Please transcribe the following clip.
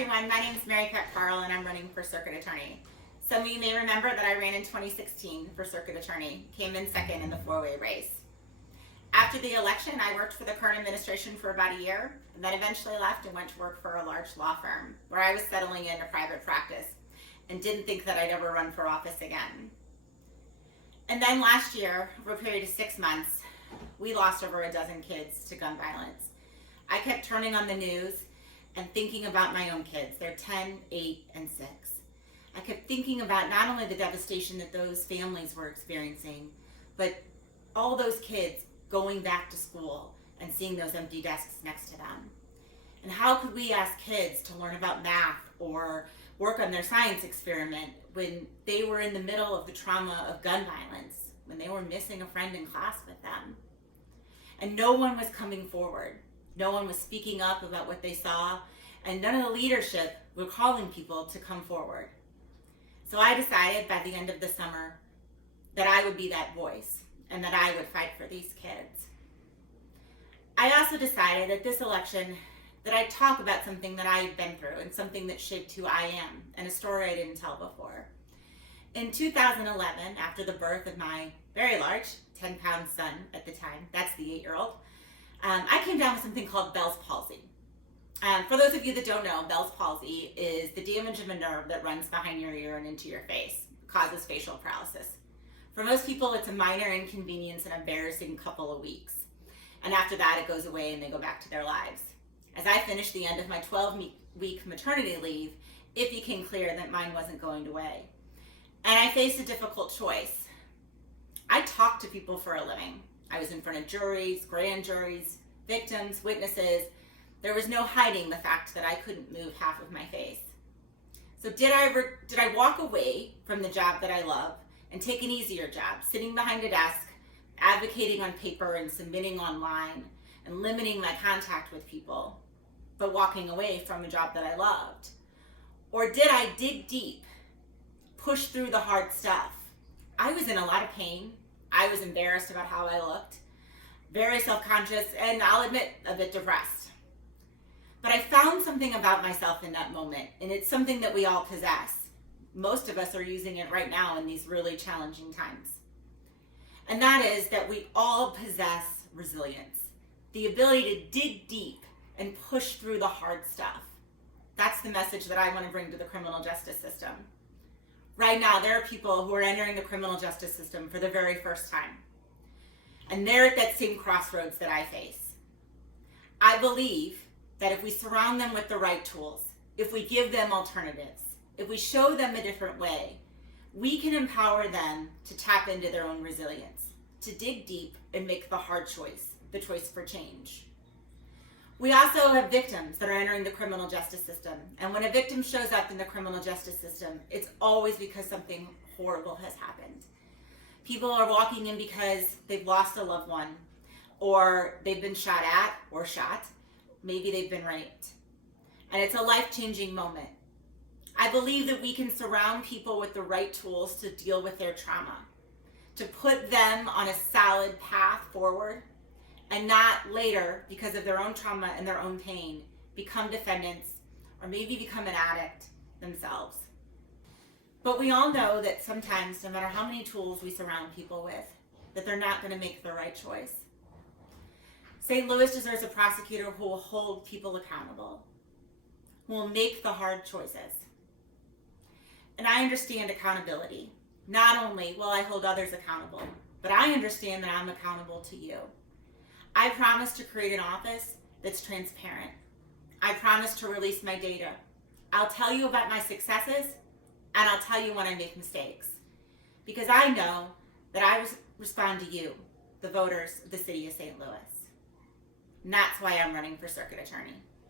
everyone, my name is Mary Pat Carl and I'm running for Circuit Attorney. Some of you may remember that I ran in 2016 for Circuit Attorney, came in second in the four-way race. After the election, I worked for the current administration for about a year, and then eventually left and went to work for a large law firm where I was settling into private practice and didn't think that I'd ever run for office again. And then last year, for a period of 6 months, we lost over a dozen kids to gun violence. I kept turning on the news and thinking about my own kids. They're 10, 8, and 6. I kept thinking about not only the devastation that those families were experiencing, but all those kids going back to school and seeing those empty desks next to them. And how could we ask kids to learn about math or work on their science experiment when they were in the middle of the trauma of gun violence, when they were missing a friend in class with them? And no one was coming forward. No one was speaking up about what they saw, and none of the leadership were calling people to come forward. So I decided by the end of the summer that I would be that voice and that I would fight for these kids. I also decided that this election that I'd talk about something that I had been through and something that shaped who I am and a story I didn't tell before. In 2011, after the birth of my very large 10-pound son at the time, that's the 8-year-old, I came down with something called Bell's palsy. For those of you that don't know, Bell's palsy is the damage of a nerve that runs behind your ear and into your face, causes facial paralysis. For most people, it's a minor inconvenience and embarrassing couple of weeks. And after that, it goes away and they go back to their lives. As I finished the end of my 12-week maternity leave, it became clear that mine wasn't going away. And I faced a difficult choice. I talked to people for a living. I was in front of juries, grand juries, victims, witnesses. There was no hiding the fact that I couldn't move half of my face. So did I walk away from the job that I love and take an easier job, sitting behind a desk, advocating on paper and submitting online and limiting my contact with people, but walking away from a job that I loved? Or did I dig deep, push through the hard stuff? I was in a lot of pain. I was embarrassed about how I looked, very self-conscious, and I'll admit, a bit depressed. But I found something about myself in that moment, and it's something that we all possess. Most of us are using it right now in these really challenging times. And that is that we all possess resilience, the ability to dig deep and push through the hard stuff. That's the message that I want to bring to the criminal justice system. Right now, there are people who are entering the criminal justice system for the very first time. And they're at that same crossroads that I face. I believe that if we surround them with the right tools, if we give them alternatives, if we show them a different way, we can empower them to tap into their own resilience, to dig deep and make the hard choice, the choice for change. We also have victims that are entering the criminal justice system. And when a victim shows up in the criminal justice system, it's always because something horrible has happened. People are walking in because they've lost a loved one, or they've been shot at or shot. Maybe they've been raped. And it's a life-changing moment. I believe that we can surround people with the right tools to deal with their trauma, to put them on a solid path forward, and not later, because of their own trauma and their own pain, become defendants or maybe become an addict themselves. But we all know that sometimes, no matter how many tools we surround people with, that they're not going to make the right choice. St. Louis deserves a prosecutor who will hold people accountable, who will make the hard choices. And I understand accountability. Not only will I hold others accountable, but I understand that I'm accountable to you. I promise to create an office that's transparent. I promise to release my data. I'll tell you about my successes, and I'll tell you when I make mistakes. Because I know that I respond to you, the voters of the city of St. Louis. And that's why I'm running for Circuit Attorney.